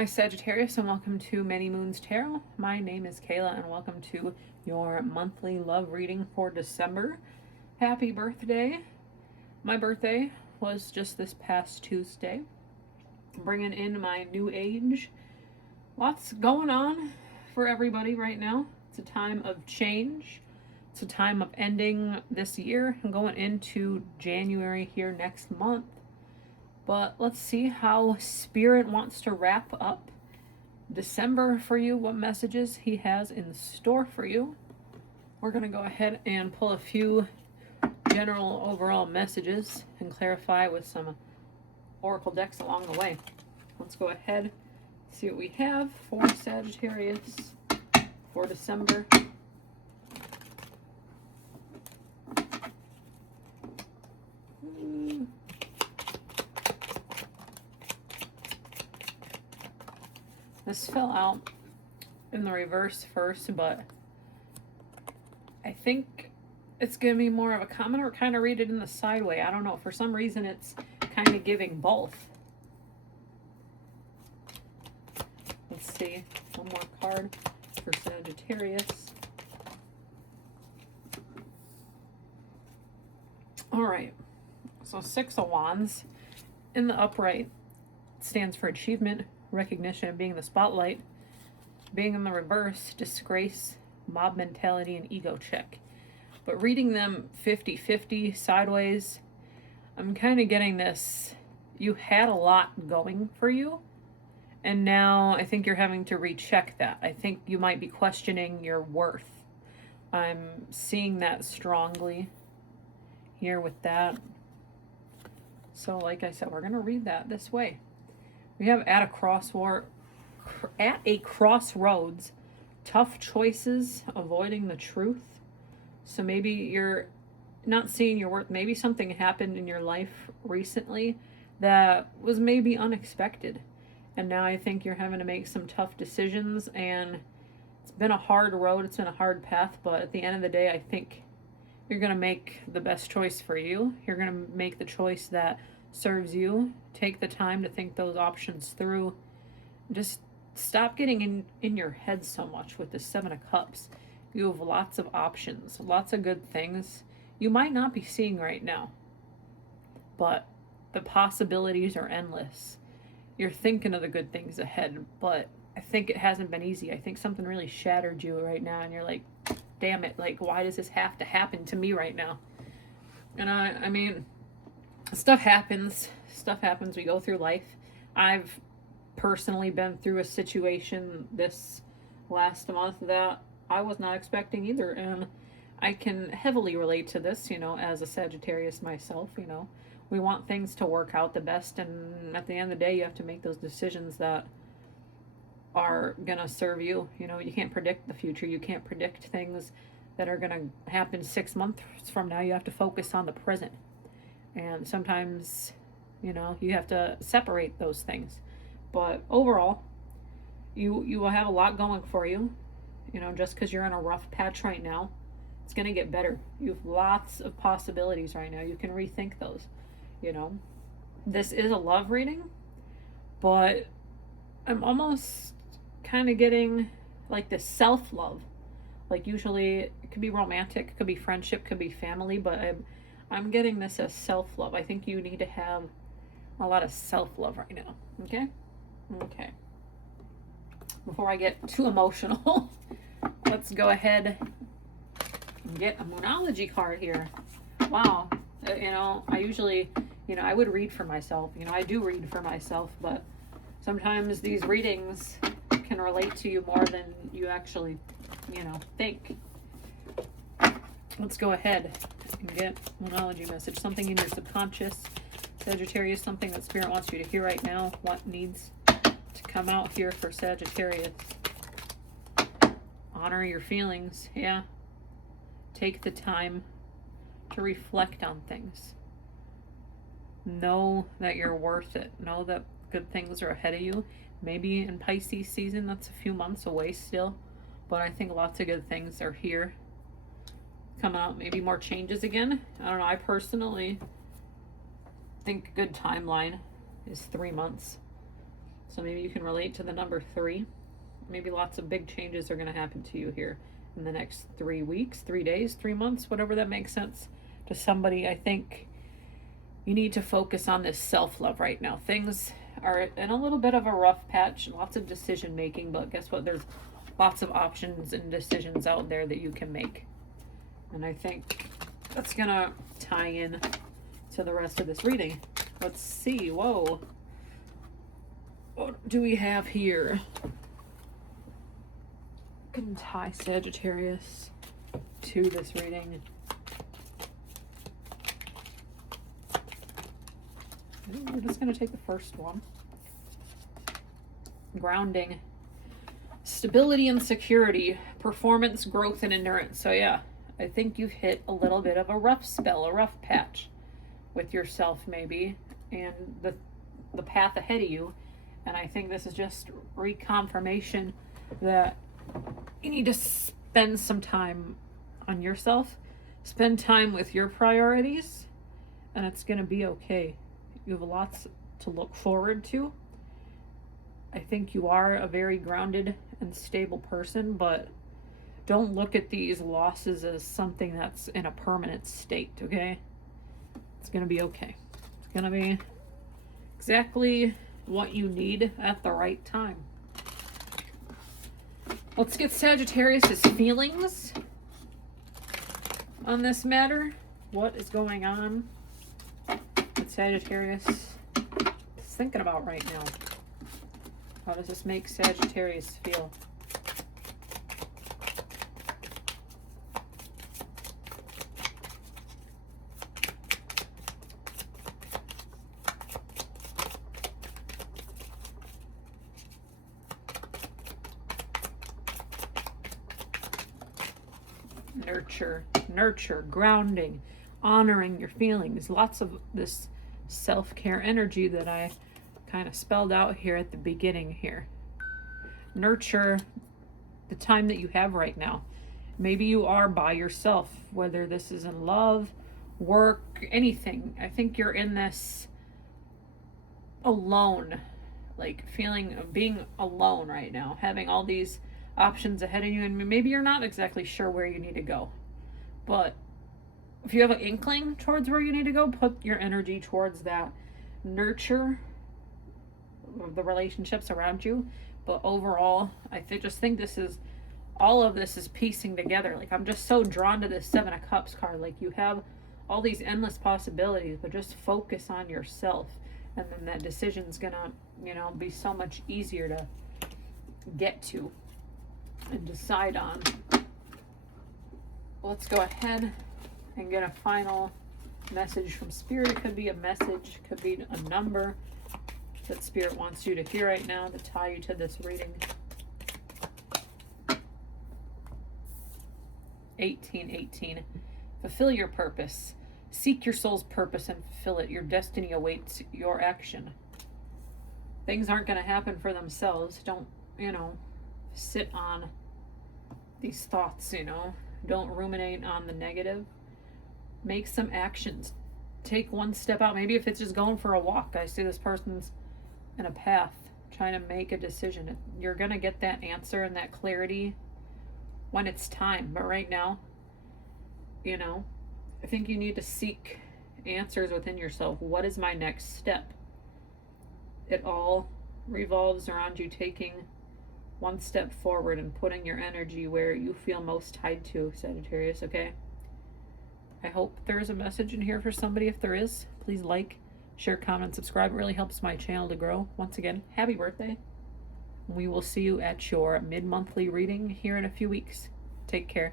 Hi Sagittarius, and welcome to Many Moons Tarot. My name is Kayla and welcome to your monthly love reading for December. Happy birthday. My birthday was just this past Tuesday. Bringing in my new age. Lots going on for everybody right now. It's a time of change. It's a time of ending this year and going into January here next month. But let's see how Spirit wants to wrap up December for you, what messages he has in store for you. We're going to go ahead and pull a few general overall messages and clarify with some oracle decks along the way. Let's go ahead, see what we have for Sagittarius for December. This fell out in the reverse first, but I think it's going to be more of a comment, or kind of read it in the sideway. I don't know. For some reason, it's kind of giving both. Let's see. One more card for Sagittarius. All right. So 6 of Wands. In the upright, stands for achievement, recognition, and being the spotlight. Being in the reverse, disgrace, mob mentality, and ego check. But reading them 50-50 sideways, I'm kind of getting this. You had a lot going for you, and now I think you're having to recheck that. I think you might be questioning your worth. I'm seeing that strongly here with that. So like I said, we're going to read that this way. We have at a crossroads, tough choices, avoiding the truth. So maybe you're not seeing your worth. Maybe something happened in your life recently that was maybe unexpected. And now I think you're having to make some tough decisions, and it's been a hard road. It's been a hard path, but at the end of the day, I think you're going to make the best choice for you. You're going to make the choice that serves you. Take the time to think those options through. Just stop getting in your head so much with the 7 of Cups. You have lots of options, lots of good things you might not be seeing right now, but the possibilities are endless. You're thinking of the good things ahead, but I think it hasn't been easy. I think something really shattered you right now, and you're like, damn it, like, why does this have to happen to me right now? And I mean, stuff happens. We go through life. I've personally been through a situation this last month that I was not expecting either, and I can heavily relate to this, as a Sagittarius myself. We want things to work out the best, and at the end of the day, you have to make those decisions that are gonna serve you. You can't predict the future. You can't predict things that are gonna happen 6 months from now. You have to focus on the present. And sometimes, you have to separate those things. But overall, you will have a lot going for you. Just because you're in a rough patch right now, it's going to get better. You have lots of possibilities right now. You can rethink those. This is a love reading, but I'm almost kind of getting like this self-love. Like, usually it could be romantic, it could be friendship, could be family, but I'm getting this as self-love. I think you need to have a lot of self-love right now. Okay. Before I get too emotional, let's go ahead and get a Moonology card here. Wow. I usually, I would read for myself. I do read for myself, but sometimes these readings can relate to you more than you actually, think. Let's go ahead and get Moonology message. Something in your subconscious, Sagittarius, something that Spirit wants you to hear right now. What needs to come out here for Sagittarius? Honor your feelings. Yeah. Take the time to reflect on things. Know that you're worth it. Know that good things are ahead of you. Maybe in Pisces season, that's a few months away still, but I think lots of good things are here coming out. Maybe more changes again. I don't know. I personally think a good timeline is 3 months. So maybe you can relate to the number 3. Maybe lots of big changes are going to happen to you here in the next 3 weeks, 3 days, 3 months, whatever that makes sense to somebody. I think you need to focus on this self-love right now. Things are in a little bit of a rough patch, lots of decision making, but guess what? There's lots of options and decisions out there that you can make. And I think that's going to tie in to the rest of this reading. Let's see. Whoa. What do we have here? Can tie Sagittarius to this reading. We're just going to take the first one. Grounding. Stability and security. Performance, growth, and endurance. So yeah, I think you've hit a little bit of a rough spell, a rough patch with yourself maybe, and the path ahead of you. And I think this is just reconfirmation that you need to spend some time on yourself, spend time with your priorities, and it's going to be okay. You have lots to look forward to. I think you are a very grounded and stable person, but don't look at these losses as something that's in a permanent state, okay? It's going to be okay. It's going to be exactly what you need at the right time. Let's get Sagittarius' feelings on this matter. What is going on with Sagittarius is thinking about right now? How does this make Sagittarius feel? Nurture, grounding, honoring your feelings. Lots of this self-care energy that I kind of spelled out here at the beginning here. Nurture the time that you have right now. Maybe you are by yourself, whether this is in love, work, anything. I think you're in this alone, like feeling of being alone right now, having all these options ahead of you, and maybe you're not exactly sure where you need to go. But if you have an inkling towards where you need to go, put your energy towards that. Nurture the relationships around you. But overall, I just think this is, all of this is piecing together. Like, I'm just so drawn to this 7 of Cups card. Like, you have all these endless possibilities, but just focus on yourself. And then that decision's gonna, be so much easier to get to and decide on. Let's go ahead and get a final message from Spirit. It could be a message, could be a number that Spirit wants you to hear right now to tie you to this reading. 18:18. Fulfill your purpose. Seek your soul's purpose and fulfill it. Your destiny awaits your action. Things aren't going to happen for themselves. Don't, sit on these thoughts, Don't ruminate on the negative. Make some actions. Take one step out. Maybe if it's just going for a walk. I see this person's in a path trying to make a decision. You're going to get that answer and that clarity when it's time. But right now, I think you need to seek answers within yourself. What is my next step? It all revolves around you taking one step forward and putting your energy where you feel most tied to, Sagittarius, okay? I hope there's a message in here for somebody. If there is, please like, share, comment, subscribe. It really helps my channel to grow. Once again, happy birthday. We will see you at your mid-monthly reading here in a few weeks. Take care.